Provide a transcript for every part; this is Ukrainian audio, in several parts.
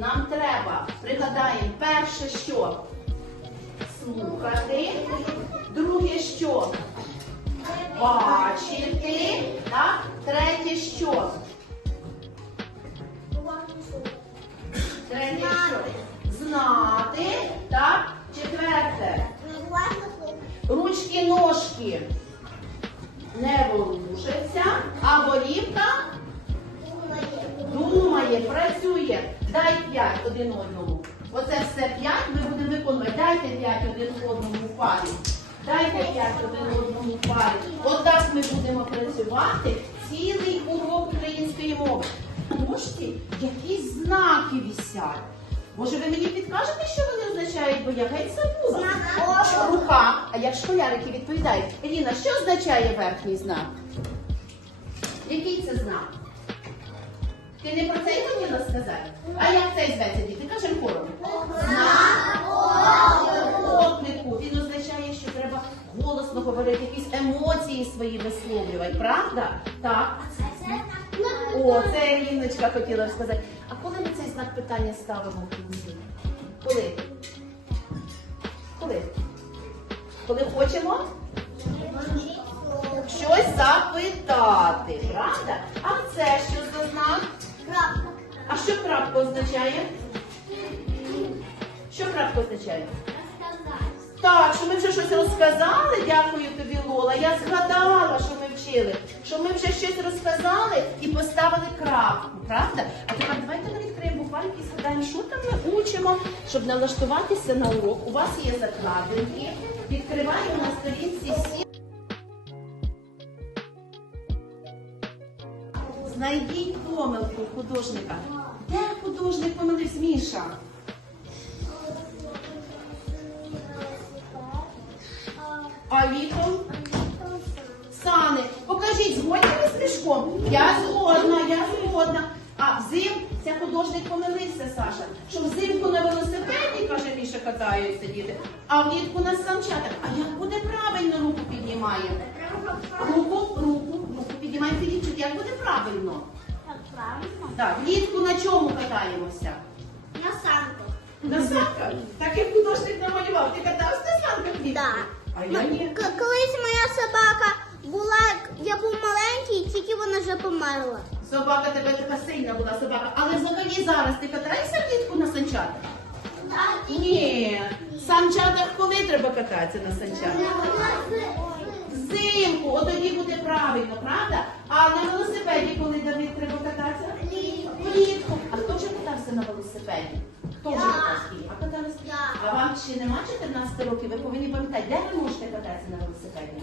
нам треба, пригадаємо, перше що? Слухати. Друге що? Бачити. Так? Третє що? Третє що? Знати. Так? Четверте. Ручки ножки не ворушаться, а голівка думає, працює. Дай п'ять один одному. Оце все п'ять ми будемо виконувати. Дайте п'ять один одному парі. Дайте п'ять один одному парі. Отак ми будемо працювати цілий урок української мови. Ножки якісь знаки вісять. Може, ви мені підкажете, що вони означають, бо я геть забула. Рука. А як школярики відповідають? Еліна, що означає верхній знак? Який це знак? Ти не про це хотіла сказати? А як цей зветься, діти? Кажемо хором. Він означає, що треба голосно говорити, якісь емоції свої висловлювати, правда? Так. О, це Еліночка хотіла сказати. А коли ми цей знак питання ставимо в кінці? Коли? Коли? Коли хочемо щось запитати, правда? А це що за знак? А що крапка означає? Що крапка означає? Так, що ми вже щось розказали, дякую тобі, Лола. Я згадала, що ми вчили, що ми вже щось розказали і поставили крапку, правда? А тепер давайте ми відкриємо буквально і згадаємо, що там ми учимо, щоб налаштуватися на урок. У вас є закладинки. Відкриваємо на сторінці 7. Знайдіть помилку художника. Де художник помилився Міша? А літом? Сани, покажіть, згодні ви з мішком? Я згодна, я згодна. А взим, це художник помилився, Саша. Що взимку на велосипеді, каже Міша, катаються діти, а влітку на санчатах. А як буде правильно руку піднімаємо? Руку, руку, руку піднімаємо Філіпчик, як буде правильно? Так, влітку на чому катаємося? На санках? Так як художник намалював. Ти катався на санках влітку? Да. А я ні. Колись моя собака була, я був маленький, тільки вона вже померла. Собака тебе така сильна була собака. Але взагалі зараз ти катаєшся влітку на санчатах? Ні. В санчатах коли треба кататися на санчатах? Взимку, от тоді буде правильно, правда? А на велосипеді, коли Давид треба кататися? Влітку. А хто вже катався на велосипеді? Хто вже катався? А катались? А вам ще нема 14 років, ви повинні пам'ятати, де ви можете кататися на велосипеді?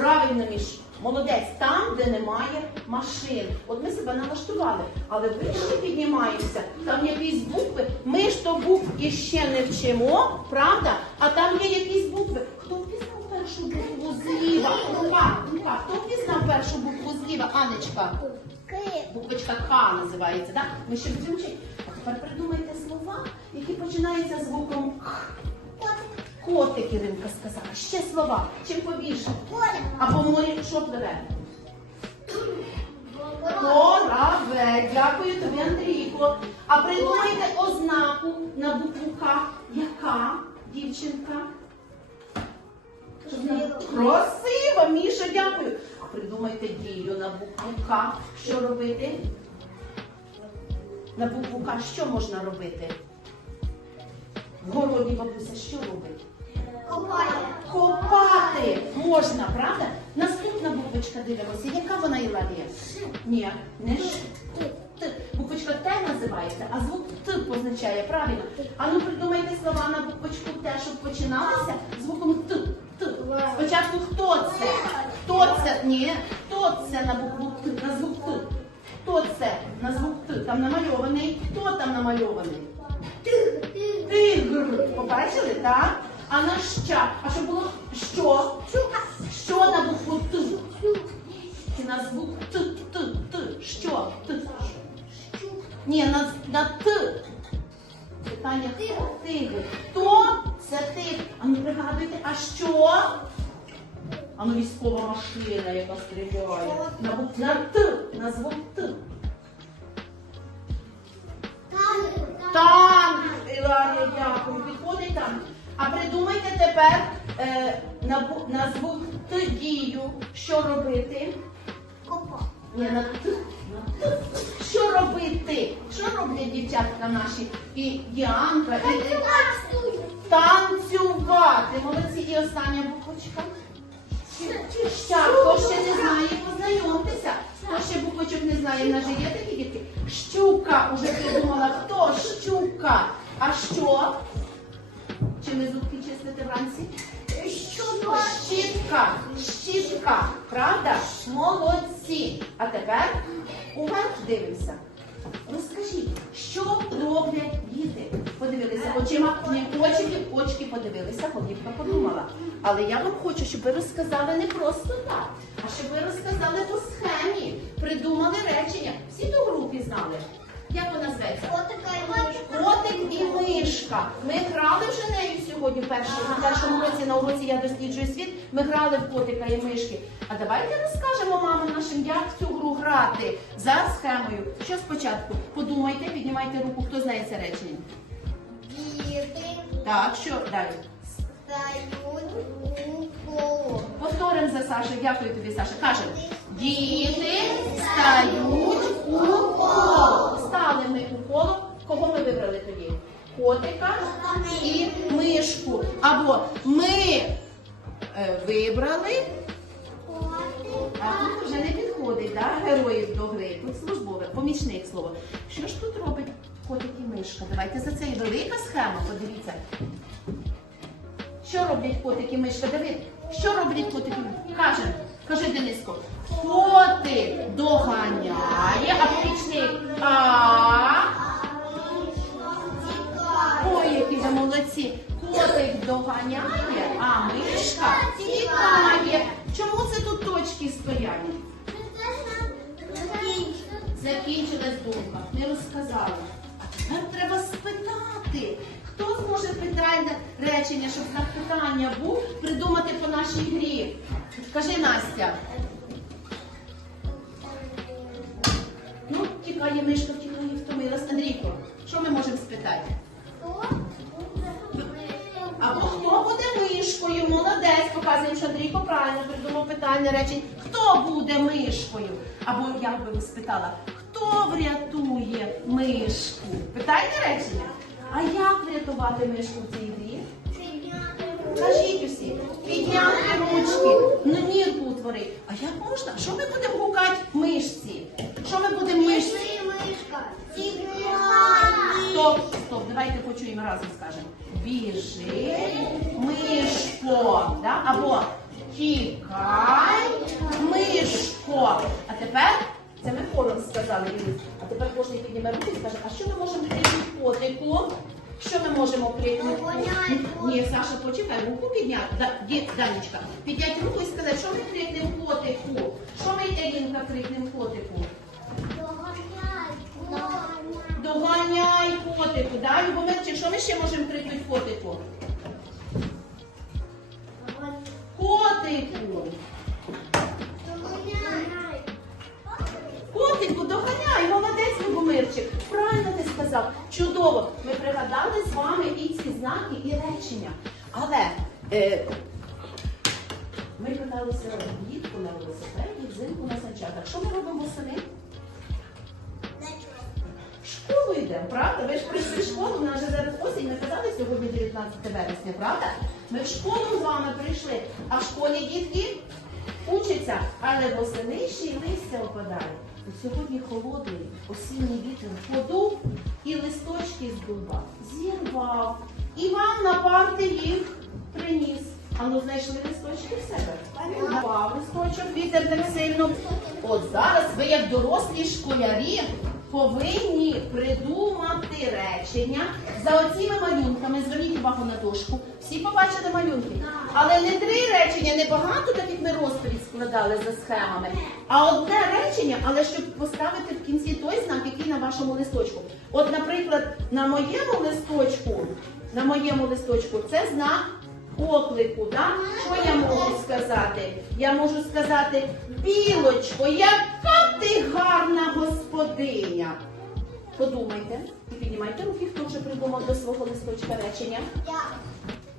Правильно, Міш. Молодець, там, де немає машин. От ми себе налаштували, але вище піднімаємося, там якісь букви. Ми ж то букв іще не вчимо, правда? А там є якісь букви. Хто впізнав першу букву зліва? Рука, рука. Хто впізнав першу букву зліва? Анечка. Буквочка К називається, так? Ми ще вчимо. А тепер придумайте слова, які починаються звуком Х. Котик Іринка сказала. Ще слова. Чим побільше. А по морі що пливе? Кораве. Дякую тобі, Андрійко. А придумайте ознаку на букву К. Яка дівчинка? Красиво, Міша, дякую. А придумайте дію на букву К. Що робити? На букву К що можна робити? В городі бабуся що робить? Копати можна, правда? Наступна буквочка дивимося. Яка вона Іларія? Ні, не ж. Т. Буквочка Т називається, а звук Т позначає правильно. А ну придумайте слова на буквочку Т, щоб починалися звуком Т. Т. Спочатку хто це? Хто це? Ні. Хто це на букву Т, на звук Т? Хто це на звук Т? Там намальований. Хто там намальований? Тигр. Побачили, так? А на ща? А що було що? Що на букву Т? Чи на звук Т, Т, Т? Що? Т. Ні, на, на Т. Питання хто? Тигр. Хто? Це тигр. А ну пригадуйте, а що? А ну військова машина, яка стріляє. На, букву- на Т, на звук Т. Там, Іларія, дякую, підходить там. А придумайте тепер е, на, бу- на звук Т дію, що робити. Копа. Ні, на. Що робити? Що роблять дівчатка наші? І Діанка, і, і танцювати. Молодці. І остання буквочка. Так, хто ще не знає, познайомтеся. Хто ще буквочок не знає, в нас же є такі дітки. Щука уже придумала. Хто? Щука. А що? Чи ми зубки чистите вранці? Щітка, щітка, правда? Молодці. А тепер уверх дивимося. Розкажіть, що роблять діти? Подивилися очима, ні, очки, подивилися, голівка подумала. Але я вам хочу, щоб ви розказали не просто так, а щоб ви розказали по схемі, придумали речення. Всі ту гру пізнали. Як вона зветься? Котик і мишка. Ми грали вже нею сьогодні перші, на першому році на уроці я досліджую світ. Ми грали в котика і мишки. А давайте розкажемо мамам нашим, як цю гру грати за схемою. Що спочатку? Подумайте, піднімайте руку, хто знає це речення. Так, що далі? Повторимо за Сашою. Дякую тобі, Саша. Каже, діти стають у коло. Стали ми у коло. Кого ми вибрали тоді? Котика і мишку. Або ми е, вибрали, а тут вже не підходить, да? героїв до гри. Тут службове, помічник слово. Що ж тут робить котик і мишка? Давайте за це і велика схема, подивіться. Що роблять котик і мишка? Давид, що роблять котик і мишка? Каже, кажи Дениско. Котик доганяє, а помічник. А. Ой, які ви молодці. Котик доганяє, а мишка тікає. Чому це тут точки стоять? Закінчилась думка, не розказала. Нам треба спитати. Хто зможе питальне речення, щоб знак питання був, придумати по нашій грі? Кажи, Настя. Ну, тікає мишка, втікає, втомилась. Андрійко, що ми можемо спитати? Або хто буде мишкою? Молодець, показуємо, що Андрійко правильно придумав питання речень. Хто буде мишкою? Або я би спитала, хто врятує мишку? Питання речення. А як врятувати мишку в цій грі? Кажіть усі, підняти ручки, ну нірку утворити. А як можна? Що ми будемо гукати мишці? Що ми будемо мишці? Стоп, стоп, давайте почуємо разом скажемо. Біжи, мишко, да? або тікай, мишко. А тепер, це ми хором сказали, Юліс. А тепер кожен підніме руку і скаже, а що ми можемо крикнути котику? Що ми можемо? Доганяй Ні, Саша, почекай, руку підняти. Да, Данечка, підняти руку і сказати, що ми крикнемо котику? Що ми Елінка крикнемо котику? Доганяй котику, да? Любомирчик, що ми ще можемо крикнути котику? Котику! Котику, доганяй, молодець, Любомирчик. Правильно ти сказав. Чудово. Ми пригадали з вами і ці знаки, і речення. Але е, ми каталися влітку на велосипеді, взимку на санчатах. Що ми робимо восени? Школу йдемо, правда? Ви ж прийшли в школу, у нас же зараз осінь, ми казали сьогодні 19 вересня, правда? Ми в школу з вами прийшли, а в школі дітки учаться, але восени ще й листя опадає. Сьогодні холодний осінній вітер подув і листочки з дуба зірвав. І вам на парти їх приніс. А ну знайшли листочки в себе? Зірвав листочок, вітер так сильно. От зараз ви, як дорослі школярі, повинні придумати речення за оціми малюнками. Зверніть увагу на дошку. Всі побачили малюнки. Але не три речення, не багато, так як ми розповідь складали за схемами, а одне речення, але щоб поставити в кінці той знак, який на вашому листочку. От, наприклад, на моєму листочку, на моєму листочку це знак оклику. Да? Що я можу сказати? Я можу сказати, білочко, яка ти гарна господиня. Подумайте і піднімайте руки, хто вже придумав до свого листочка речення. Я.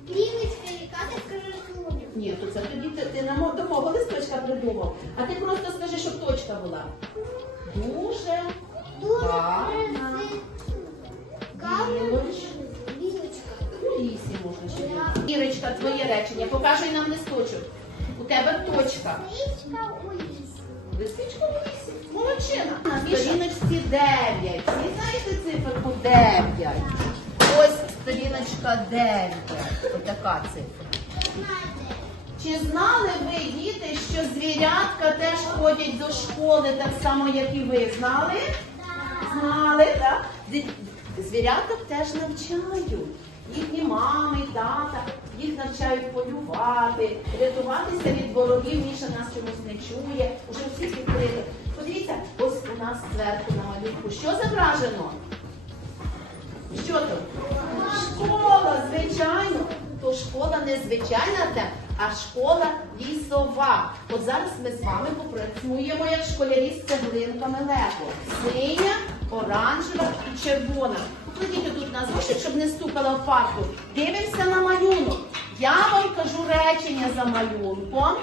Лівочка, яка ти красуня. Ні, то це тоді ти, ти до мого листочка придумав. А ти просто скажи, щоб точка була. Дуже Дуже гарна білочка. Білочка. Ірочка, твоє речення. Покажи нам листочок. У тебе точка. Лічка у лісі. Лисичка в лісі. Молодчина. На сторіночці 9. Всі знаєте циферку 9? Ось сторіночка 9. Отака цифра. Чи знали ви, діти, що звірятка теж ходять до школи так само, як і ви? Знали? Знали, так? Звіряток теж навчають. Їхні мами, тата, їх навчають полювати, рятуватися від ворогів, Міша нас чомусь не чує, уже всі відкрили. Подивіться, ось у нас зверху на малюнку. Що зображено? Що там? Школа, звичайно. То школа не звичайна а школа лісова. От зараз ми з вами попрацюємо як школярі з цеглинками Лего. Синя, оранжева і червона. Покладіть тут на зошит, щоб не стукала в парку. Дивимося на малюнок. Я вам кажу речення за малюнком,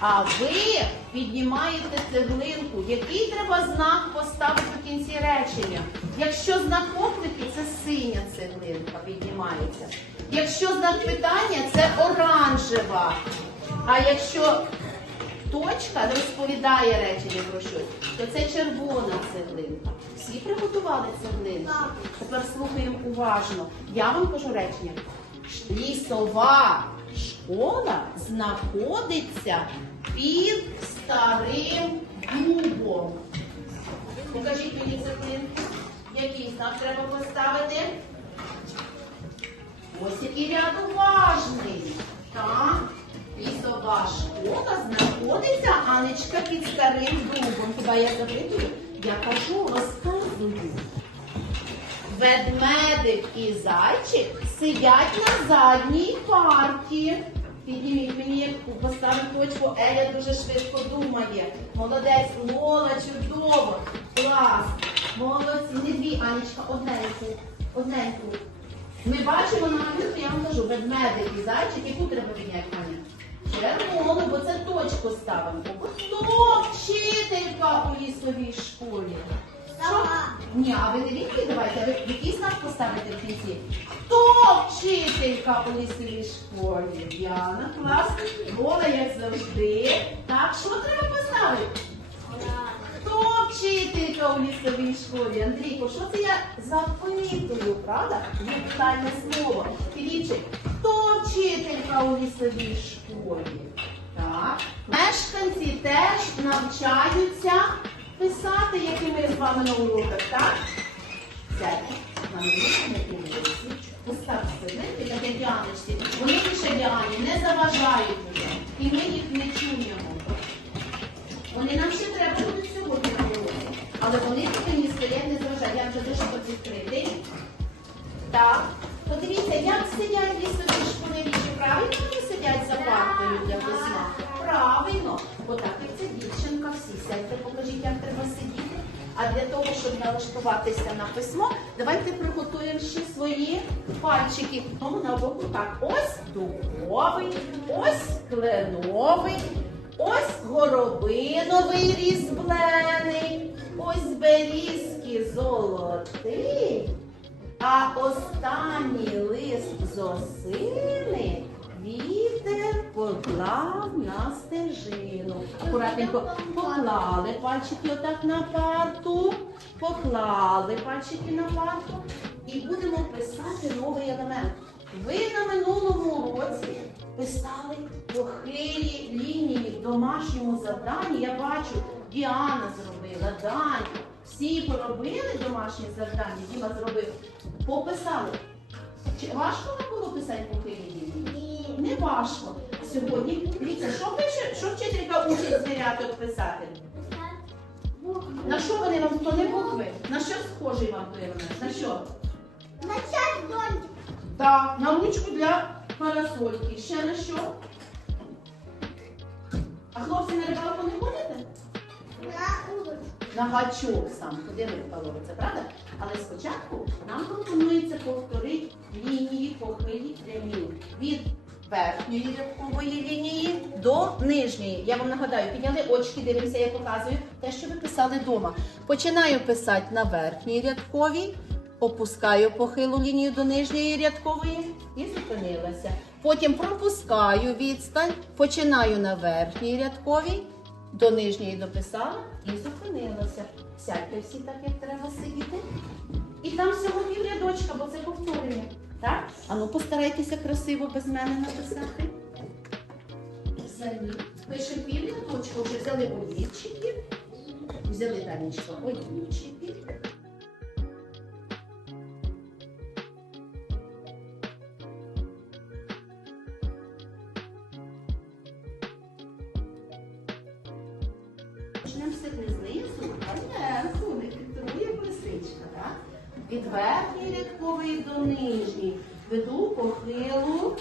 а ви піднімаєте цеглинку. Який треба знак поставити в кінці речення? Якщо знак оклики, це синя цеглинка піднімається. Якщо знак питання, це оранжева. А якщо точка розповідає речення про щось, то це червона цеглинка. Всі приготували цеглинки? Тепер слухаємо уважно. Я вам кажу речення. Лісова школа знаходиться під старим дубом. Покажіть мені цеглинку. Який знак треба поставити? Ось який ряд уважний. Так. Лісова школа знаходиться, Анечка, під старим дубом. Хіба я запитую? Я кажу, розказую. Ведмедик і зайчик сидять на задній парті. Підніміть мені, як поставив точку, Еля дуже швидко думає. Молодець, Лола, чудово, клас, молодці, не дві, Анечка, одненьку, одненьку. Ми бачимо на малюнку, я вам кажу, ведмедик і зайчик, яку треба підняти, Аня? Червону, бо це точку ставимо. Хто вчителька у лісовій школі? Сама. Ні, а ви не відповідь давайте, а ви який знак поставите в кінці? Хто вчителька у лісовій школі? Діана, клас. Вола, як завжди. Так, що треба поставити? Хто вчителька у лісовій школі? Андрійко, що це я запитую, правда? Запитальне слово. Філіпчик, хто вчителька у лісовій школі? Так. Мешканці теж навчаються писати, як і ми з вами на уроках, так? Сядьте. На минутку уроці. Постав. Вони лише Діані не заважають вже. І ми їх не чуємо. Вони нам ще треба будуть сьогодні на уроці. Але вони не стоять, не заважають. Я вже дуже хочу відкрити. Так. Подивіться, як сидять лісові школярі. Чи для письма? Правильно. Отак як ця дівчинка, всі сядьте, покажіть, як треба сидіти. А для того, щоб налаштуватися на письмо, давайте приготуємо ще свої пальчики. Тому на боку так. Ось дубовий, ось кленовий, ось горобиновий різблений, ось берізки золотий. А останній лист з осини вітер поклав на стежину. Акуратненько поклали пальчики отак на парту, поклали пальчики на парту і будемо писати новий елемент. Ви на минулому році писали похилі лінії в домашньому завданні. Я бачу, Діана зробила, Даня. Всі поробили домашні завдання, Діма зробив, пописали. Чи важко вам було писати похилі лінії? Не важко. Сьогодні, дивіться, що пише, що вчителька учить звіряток писати? На що вони вам, то не букви? На що схожий вам той? На що? На Начать донь. Так, на ручку для парасольки. Ще на що? А хлопці на рибалку не ходите? На удочку. на гачок сам, куди рибка ловиться, правда? Але спочатку нам пропонується повторити лінії похилі прямі від верхньої рядкової лінії до нижньої. Я вам нагадаю, підняли очки, дивимося, я показую те, що ви писали вдома. Починаю писати на верхній рядковій, опускаю похилу лінію до нижньої рядкової і зупинилася. Потім пропускаю відстань, починаю на верхній рядковій, до нижньої дописала і зупинилася. Сядьте всі так, як треба сидіти. І там всього піврядочка, бо це повторення. Так? А ну постарайтеся красиво без мене написати. Взяли. Пишемо точку, вже взяли олівчики. Взяли Данечко олівчики. Від верхньої рядкової до нижньої веду похилу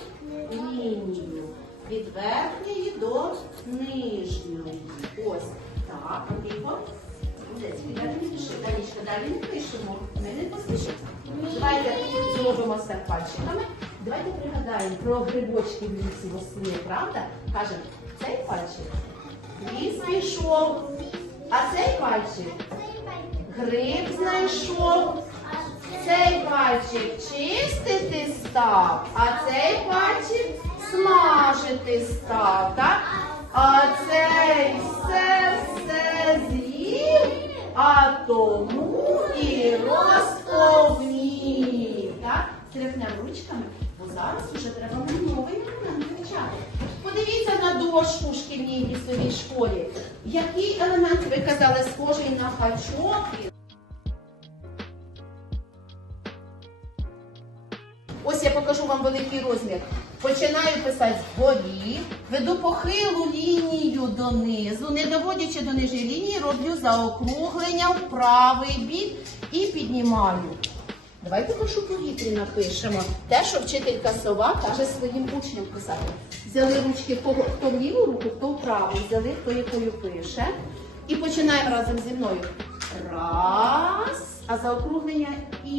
лінію. Від верхньої до нижньої. Ось. Так, пишу. Данічка, далі не пишемо. Ми не поспішимо. Давайте зробимо все пальчиками. Давайте пригадаємо про грибочки в лісі восени, правда? Кажемо, цей пальчик ліс пішов, а цей пальчик гриб знайшов. Цей пальчик чистити став, а цей пальчик смажити став, так? А цей все все з'їв, а тому і розповнів. Так? Тряхнемо ручками, бо зараз вже треба новий елемент вивчати. Подивіться на дошку в шкільній лісовій школі. Який елемент ви казали схожий на гачок? Ось я покажу вам великий розмір. Починаю писати згорі, веду похилу лінію донизу, не доводячи до нижньої лінії, роблю заокруглення в правий бік і піднімаю. Давайте вашу повітрі напишемо. Те, що вчителька сова каже своїм учням писати. Взяли ручки хто в ліву руку, хто в праву, взяли, хто якою пише. І починаємо разом зі мною. Раз. А заокруглення і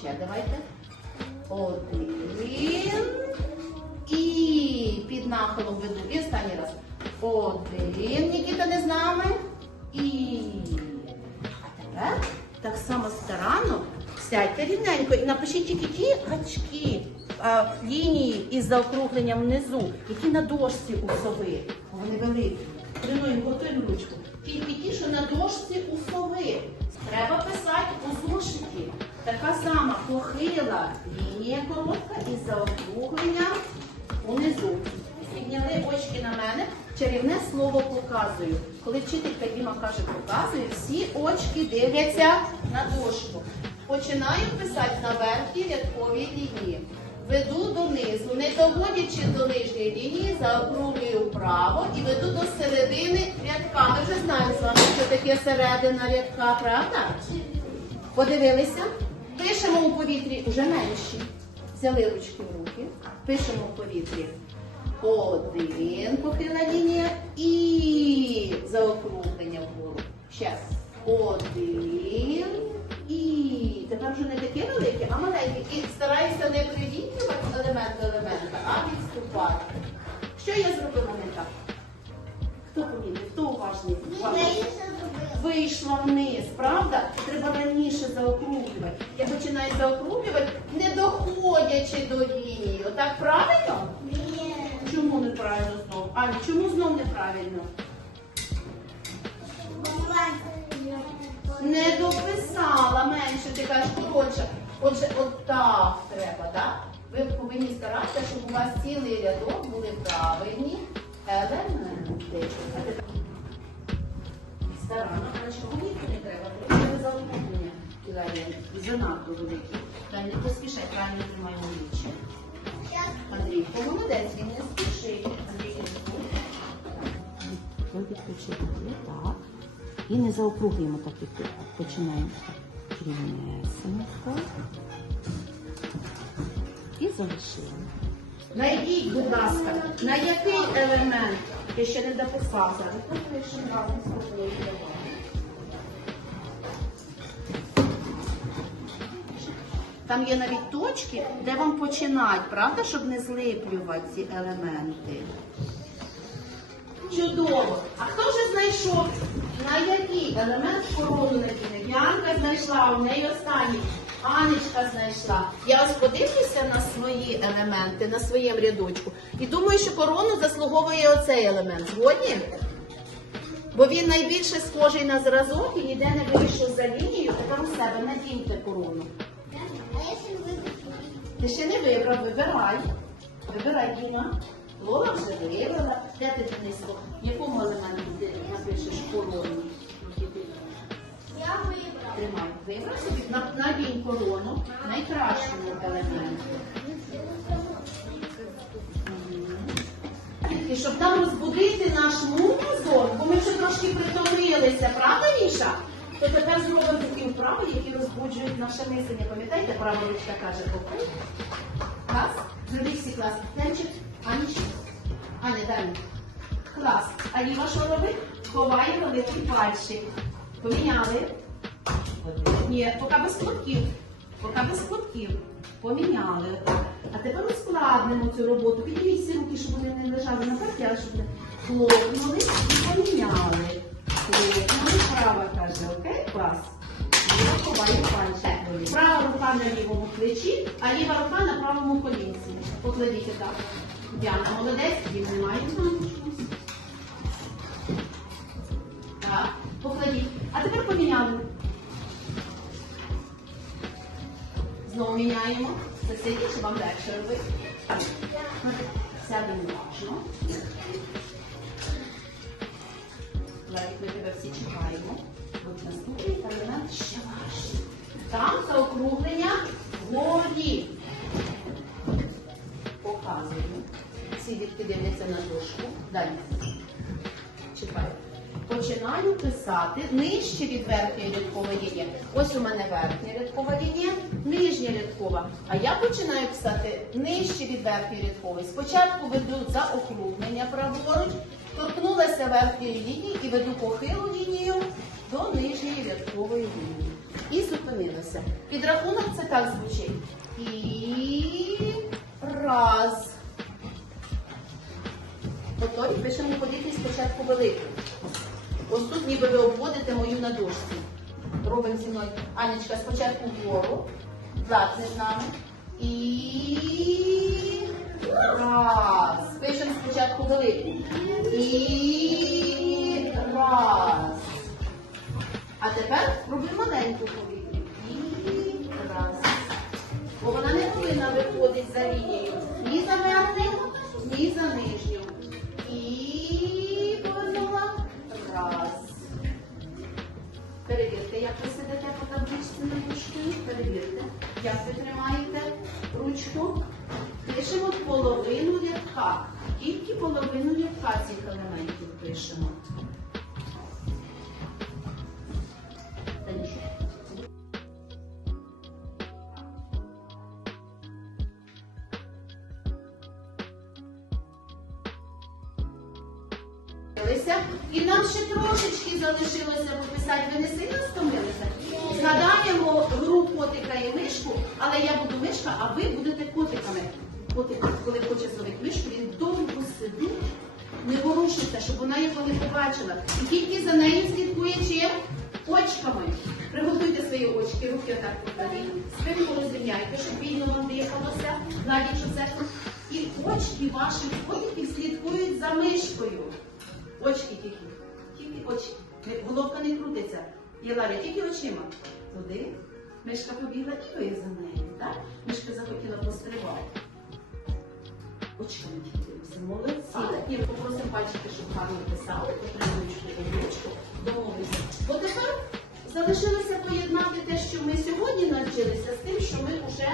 ще давайте. Один. І під нахилом веду. І останній раз. Один. Нікіта не з нами. І. А тепер так само старанно сядьте рівненько і напишіть тільки ті гачки, а, лінії із заокругленням внизу, які на дошці у сови. Вони великі. Тренуємо, готуємо ручку. Тільки ті, що на дошці у сови. Треба писати у зошиті. Така сама похила лінія коротка із заокругленням унизу. Підняли очки на мене, чарівне слово показую. Коли вчителька Діма каже показую, всі очки дивляться на дошку. Починаю писати на верхній рядковій лінії. Веду донизу, не доводячи до нижньої лінії, заокруглюю вправо і веду до середини рядка. Ми вже знаємо з вами, що таке середина рядка, правда? Подивилися? Пишемо у повітрі уже менші. Взяли ручки в руки, пишемо в повітрі. Один похила лінія і заокруглення вгору. Ще. Один і. Тепер вже не такі великі, а маленькі. І стараюся не прирівнювати елемент до елемента, а відступати. Що я зробила не так? Хто помітив? Хто уважний? уважний? Вийшла вниз, правда? Треба раніше заокруглювати. Я починаю заокруглювати, не доходячи до лінії. Отак правильно? Чому неправильно знову? Ань, чому знов неправильно? Не дописала менше, ти кажеш коротше. Отже, отак треба, так? Ви повинні старатися, щоб у вас цілий рядок були правильні елементи. А тепер Старано, значить, повітря не треба, тому що заокруглення Іларія занадто великі. Та не поспішай, правильно тримаємо вічі. Андрійко, молодець, він не спішить. Ви відпочивали, так. І не заокруглюємо так, як. Починаємо рівнесенько. І залишили. Найдіть, будь ласка, на який елемент я ще не дописав зараз. Просто якщо разом спробую Там є навіть точки, де вам починати, правда, щоб не злиплювати ці елементи. Чудово! А хто вже знайшов? На який елемент корону накине? Янка знайшла у неї останній. Анечка знайшла. Я ось подивлюся на свої елементи, на своєму рядочку. І думаю, що корону заслуговує оцей елемент. Згодні? Бо він найбільше схожий на зразок і ніде не вийшов за лінію, тепер у себе надіньте корону. Ти ще не вибрав, вибирай. Вибирай, Діма. Лола вже вибрала. Де ти? В якому елементу ти напишеш корону? Я вибрала. Тримай. Вибрав собі на, надінь корону найкращому елементу. І щоб нам розбудити наш мозок, бо ми вже трошки притомилися, правда, Міша? То тепер зробимо такі вправи, які розбуджують наше мислення. Пам'ятаєте, права ручка каже, окей? Клас. Зробіть всі клас. Денчик, Анічка. Аня, дай. Клас. А Ліва що робить? Ховає великий пальчик. Поміняли. Ні, поки без клопків. Поки без клопків. Поміняли. А тепер ускладнимо цю роботу. Підніміть всі руки, щоб вони не лежали на парті, щоб хлопнули і поміняли. Хлопнули, права каже, окей, клас. Ліва ховає пальчик. Права рука на лівому плечі, а ліва рука на правому колінці. Покладіть так. Діана, молодець, він не А тепер поміняли. Знову міняємо. Це сидіть, вам легше робити. Сядемо уважно. Ларік, ми тебе всі чекаємо. От наступний елемент ще важчий. Там заокруглення вгорі. Показую. Всі дітки дивляться на дошку. Далі. Чекаю. Починаю писати нижче від верхньої рядкової лінії. Ось у мене верхня рядкова лінія, нижня рядкова. А я починаю писати нижче від верхньої рядкової. Спочатку веду заокруглення праворуч, торкнулася верхньої лінії і веду похилу лінію до нижньої рядкової лінії. І зупинилася. Підрахунок це так звучить. І раз. Готові? Пишемо подібні спочатку велику. Ось тут ніби ви обводите мою на дошці. Робимо зі мною. Анечка, спочатку вгору. Златне з нами. І раз. Пишемо спочатку велику. І раз. А тепер робимо маленьку повітря. І раз. Бо вона не повинна виходити за лінією. Дошці. Перевірте, як ви тримаєте ручку. Пишемо половину рядка. Тільки половину рядка цих елементів пишемо. Побачила. І тільки за нею слідкує чим? Очками. Приготуйте свої очки, руки отак покладіть. Спинку розрівняйте, щоб вільно вам дихалося, навіть це. І очки ваших котиків слідкують за мишкою. Очки тільки. Тільки очі. Головка не крутиться. Єларя, тільки очима. Туди. Мишка побігла і ви за нею. Так? Мишка захотіла пострибати. Очками тільки. Молодці. І попросимо пальчики, щоб гарно писали, потримуючи ручку. Домовилися. Бо тепер залишилося поєднати те, що ми сьогодні навчилися, з тим, що ми вже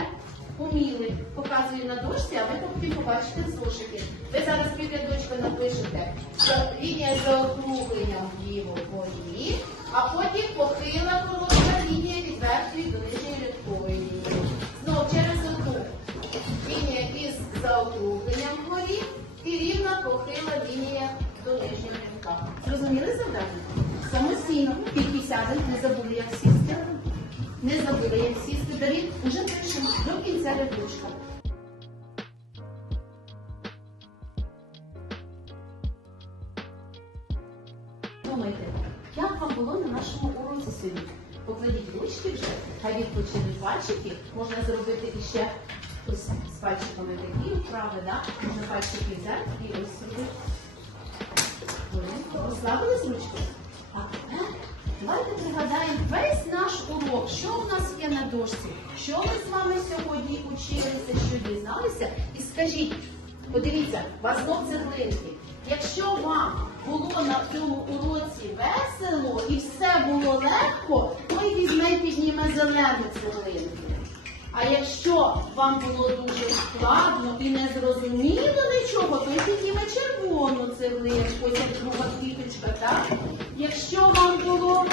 уміли. Показую на дошці, а ви потім побачите в зошиті. Ви зараз під рядочкою напишете що лінія заокруглення вліво вгорі, а потім похила коротка лінія від верхньої до Зрозуміли завдання? Самостійно, тільки сядемо, не забули, як сісти. Не забули, як сісти. Давід, уже пишемо. до кінцевих ручках. Думайте, як вам було на нашому уроці сьогодні? Покладіть ручки вже, хай відпочинуть пальчики. Можна зробити іще ось з пальчиками такі вправи, да? Можна пальчики взяти і ось сюди. Розслабились ручки? А давайте пригадаємо весь наш урок, що у нас є на дошці, що ми з вами сьогодні училися, що дізналися. І скажіть, подивіться, вас знов цеглинки. Якщо вам було на цьому уроці весело і все було легко, то й візьме підніме зелену цеглинку. А якщо вам було дуже складно і не зрозуміло нічого, то й підніме червону цеглинку, ось як друга квіточка, так? Якщо вам було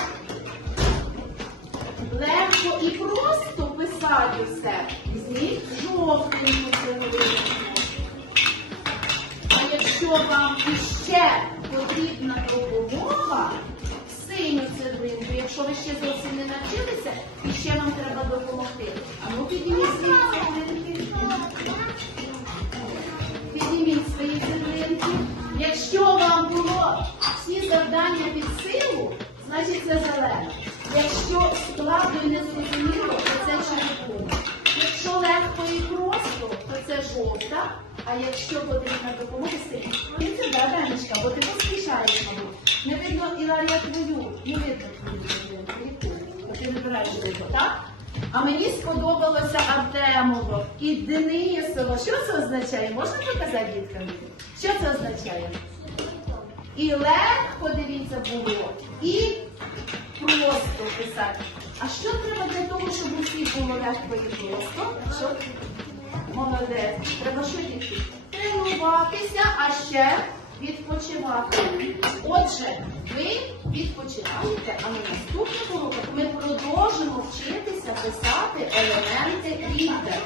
легко і просто писати все, візьміть жовтеньку цеглинку. А якщо вам іще потрібна допомога, синю цеглинку, якщо ви ще зовсім не навчилися, і ще вам треба допомогти. А ну підніміть свої цеглинки. Підніміть свої цеглинки. Якщо вам було всі завдання під силу, значить це зелене. Якщо складно і незрозуміло, то це червоне. Якщо легко і просто, то це жовта. А якщо потрібна допомога ну це да, Данечка, бо ти поспішаєш, Іларія твою, не видно твою. Ти вибираєш так? А мені сподобалося Артемово і Денисово. Що це означає? Можна показати діткам? Що це означає? І легко, дивіться, було, і просто писати. А що треба для того, щоб у всіх було легко і просто? Що? Молодець. Треба що дітки? Тренуватися, а ще відпочивати. Отже, ви відпочиваєте, а на наступних уроках ми продовжимо вчитися писати елементи літер.